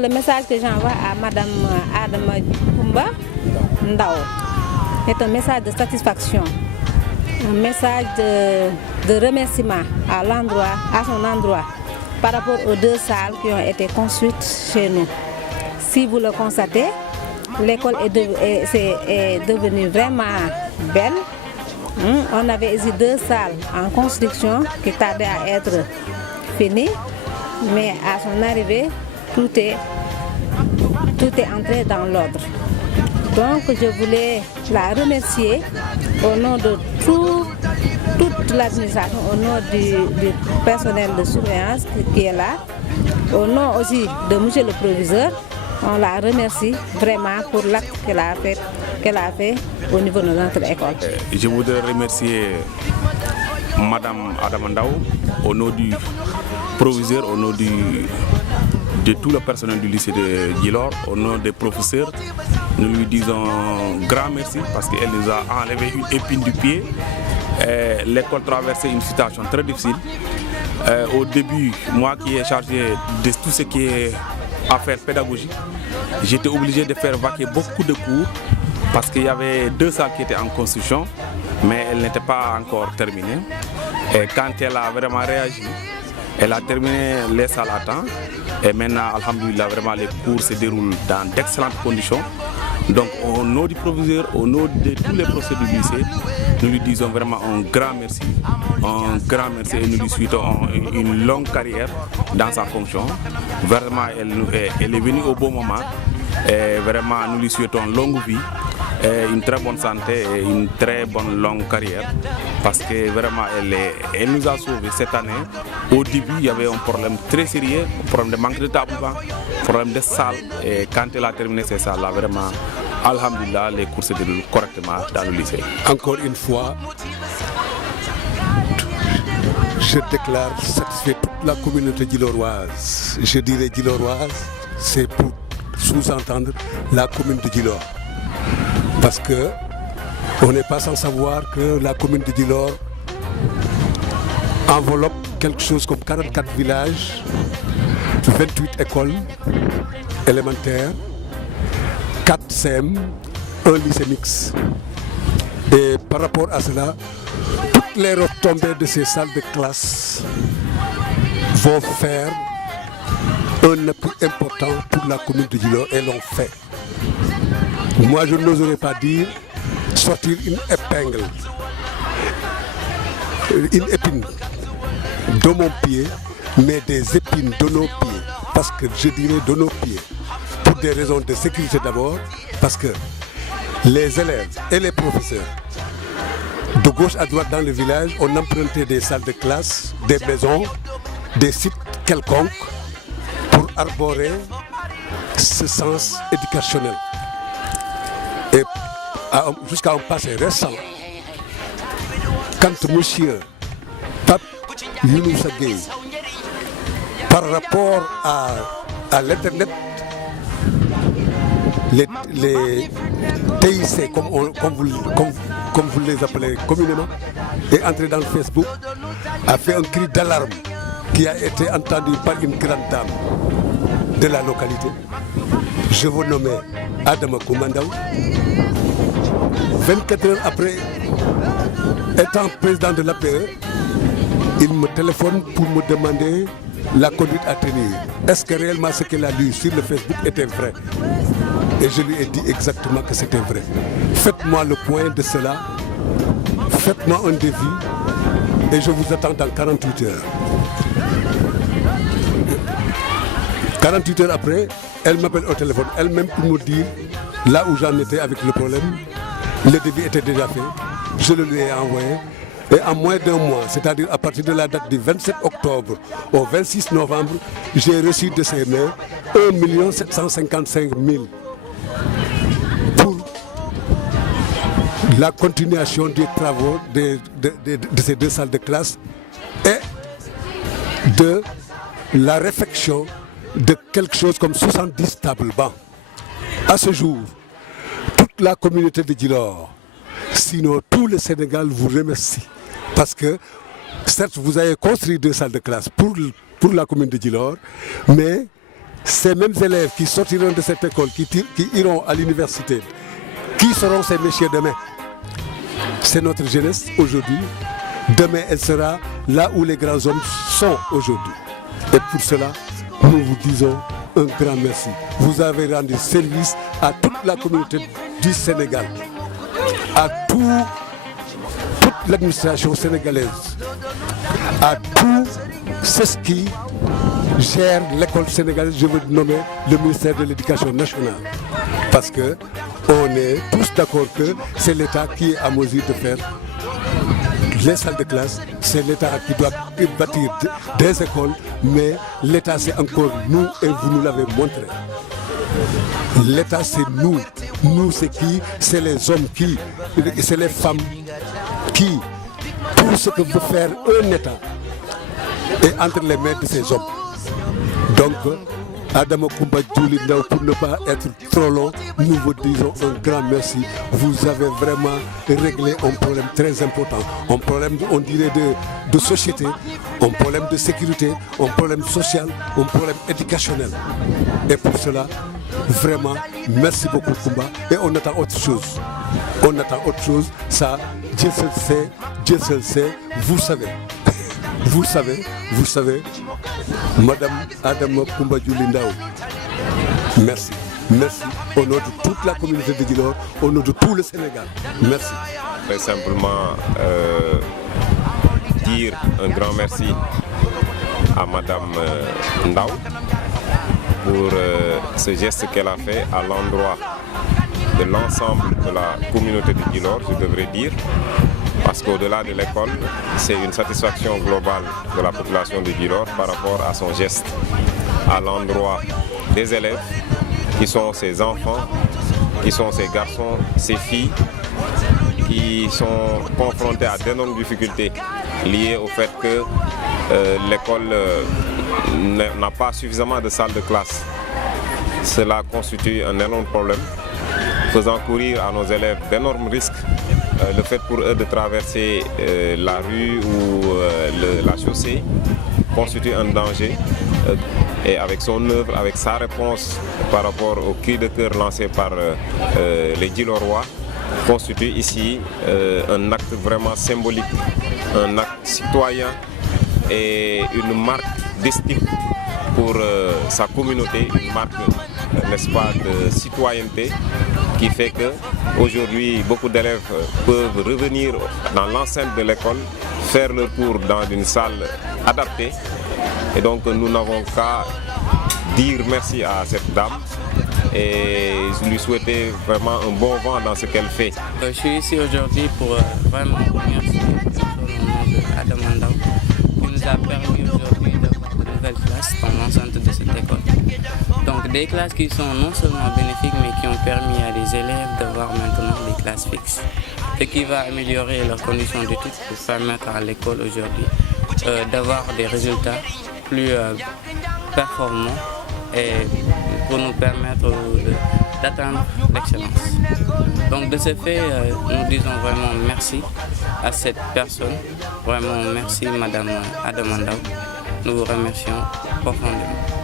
Le message que j'envoie à Madame Adama Kumba Ndao est un message de satisfaction, un message de remerciement à son endroit par rapport aux 2 salles qui ont été construites chez nous. Si vous le constatez, l'école est devenue vraiment belle. On avait ici 2 salles en construction qui tardaient à être finies, mais à son arrivée, tout est entré dans l'ordre. Donc je voulais la remercier au nom de toute l'administration, au nom du personnel de surveillance qui est là, au nom aussi de monsieur le proviseur. On la remercie vraiment pour l'acte qu'elle a fait au niveau de notre école. Je voudrais remercier Madame Adama Ndao au nom du proviseur, au nom de tout le personnel du lycée de Djilor, au nom des professeurs. Nous lui disons un grand merci parce qu'elle nous a enlevé une épine du pied. L'école traversait une situation très difficile. Au début, moi qui ai chargé de tout ce qui est affaires pédagogiques, j'étais obligé de faire vaquer beaucoup de cours parce qu'il y avait 2 salles qui étaient en construction, mais elles n'étaient pas encore terminées. Et quand elle a vraiment réagi, elle a terminé les salles à temps. Et maintenant, alhamdoulilah, vraiment les cours se déroulent dans d'excellentes conditions. Donc au nom du proviseur, au nom de tous les professeurs du lycée, nous lui disons vraiment un grand merci et nous lui souhaitons une longue carrière dans sa fonction. Vraiment, elle est venue au bon moment et vraiment nous lui souhaitons longue vie, une très bonne santé et une très bonne longue carrière parce que vraiment elle nous a sauvés cette année. Au début, il y avait un problème très sérieux, un problème de manque de tableaux, un problème de salles et quand elle a terminé ces salles-là, vraiment, alhamdoulilah, les cours se déroulent correctement dans le lycée. Encore une fois, je déclare satisfait toute la communauté djiloroise. Je dirais djiloroise, c'est pour sous-entendre la commune de Djilor. Parce que on n'est pas sans savoir que la commune de Djilor enveloppe quelque chose comme 44 villages, 28 écoles élémentaires, 4 CM, 1 lycée mixte. Et par rapport à cela, toutes les retombées de ces salles de classe vont faire un appui important pour la commune de Djilor et l'ont fait. Moi, je n'oserais pas dire sortir une épine de mon pied, mais des épines de nos pieds. Parce que je dirais de nos pieds. Pour des raisons de sécurité d'abord, parce que les élèves et les professeurs, de gauche à droite dans le village, ont emprunté des salles de classe, des maisons, des sites quelconques pour arborer ce sens éducationnel. Et jusqu'à un passé récent, quand monsieur Pape Younoussa Gueye, par rapport à l'Internet, les TIC, comme vous les appelez communément, est entré dans le Facebook, a fait un cri d'alarme qui a été entendu par une grande dame de la localité. Je vous nomme Adama Kumba Ndao. 24 heures après, étant président de l'APE, il me téléphone pour me demander la conduite à tenir. Est-ce que réellement ce qu'elle a lu sur le Facebook était vrai? Et je lui ai dit exactement que c'était vrai. Faites-moi le point de cela, faites-moi un devis et je vous attends dans 48 heures. 48 heures après, elle m'appelle au téléphone, elle-même pour me dire là où j'en étais avec le problème. Le devis était déjà fait, je le lui ai envoyé. Et en moins d'1 mois, c'est-à-dire à partir de la date du 27 octobre au 26 novembre, j'ai reçu de ses mains 1 755 000 pour la continuation des travaux de ces 2 salles de classe et de la réfection de quelque chose comme 70 tables bancs. À ce jour, toute la communauté de Djilor, sinon tout le Sénégal vous remercie. Parce que, certes, vous avez construit 2 salles de classe pour la commune de Djilor, mais ces mêmes élèves qui sortiront de cette école, qui iront à l'université, qui seront ces messieurs demain? C'est notre jeunesse aujourd'hui. Demain, elle sera là où les grands hommes sont aujourd'hui. Et pour cela, nous vous disons un grand merci. Vous avez rendu service à toute la communauté du Sénégal, à toute l'administration sénégalaise, à tous ceux qui gèrent l'école sénégalaise. Je veux nommer le ministère de l'Éducation nationale. Parce que on est tous d'accord que c'est l'État qui est à mesure de faire les salles de classe, c'est l'État qui doit bâtir des écoles, mais l'État c'est encore nous et vous nous l'avez montré. L'État c'est nous, nous c'est qui? C'est les hommes qui, c'est les femmes qui, tout ce que veut faire un État est entre les mains de ces hommes. Donc, Adama Koumba Djouli Ndaw, pour ne pas être trop long, nous vous disons un grand merci. Vous avez vraiment réglé un problème très important. Un problème, on dirait, de société, un problème de sécurité, un problème social, un problème éducationnel. Et pour cela, vraiment, merci beaucoup Koumba. Et on attend autre chose. On attend autre chose. Ça, Dieu seul sait, vous savez. Vous savez, Madame Adama Koumba Djouli Ndaw, merci. Merci au nom de toute la communauté de Djilor, au nom de tout le Sénégal. Merci. Très simplement, dire un grand merci à Madame Ndaw pour ce geste qu'elle a fait à l'endroit de l'ensemble de la communauté de Djilor, je devrais dire. Parce qu'au-delà de l'école, c'est une satisfaction globale de la population de Djilor par rapport à son geste à l'endroit des élèves qui sont ses enfants, qui sont ses garçons, ses filles, qui sont confrontés à d'énormes difficultés liées au fait que l'école n'a pas suffisamment de salles de classe. Cela constitue un énorme problème, faisant courir à nos élèves d'énormes risques. Le fait pour eux de traverser la rue ou la chaussée constitue un danger et avec son œuvre, avec sa réponse par rapport au cri de cœur lancé par les Djilorois, constitue ici un acte vraiment symbolique, un acte citoyen et une marque d'estime pour sa communauté, une marque, n'est-ce pas, de citoyenneté qui fait que aujourd'hui beaucoup d'élèves peuvent revenir dans l'enceinte de l'école, faire leur cours dans une salle adaptée. Et donc nous n'avons qu'à dire merci à cette dame et lui souhaiter vraiment un bon vent dans ce qu'elle fait. Je suis ici aujourd'hui pour vraiment remercier au nom de Adama Ndaw qui nous a permis aujourd'hui d'avoir de nouvelles classes dans l'enceinte de cette école. Donc des classes qui sont non seulement bénéfiques mais qui ont permis à des élèves d'avoir maintenant des classes fixes. Ce qui va améliorer leurs conditions d'études pour permettre à l'école aujourd'hui d'avoir des résultats plus performants et pour nous permettre d'atteindre l'excellence. Donc de ce fait, nous disons vraiment merci à cette personne. Vraiment merci Madame Adama Ndaw. Nous vous remercions profondément.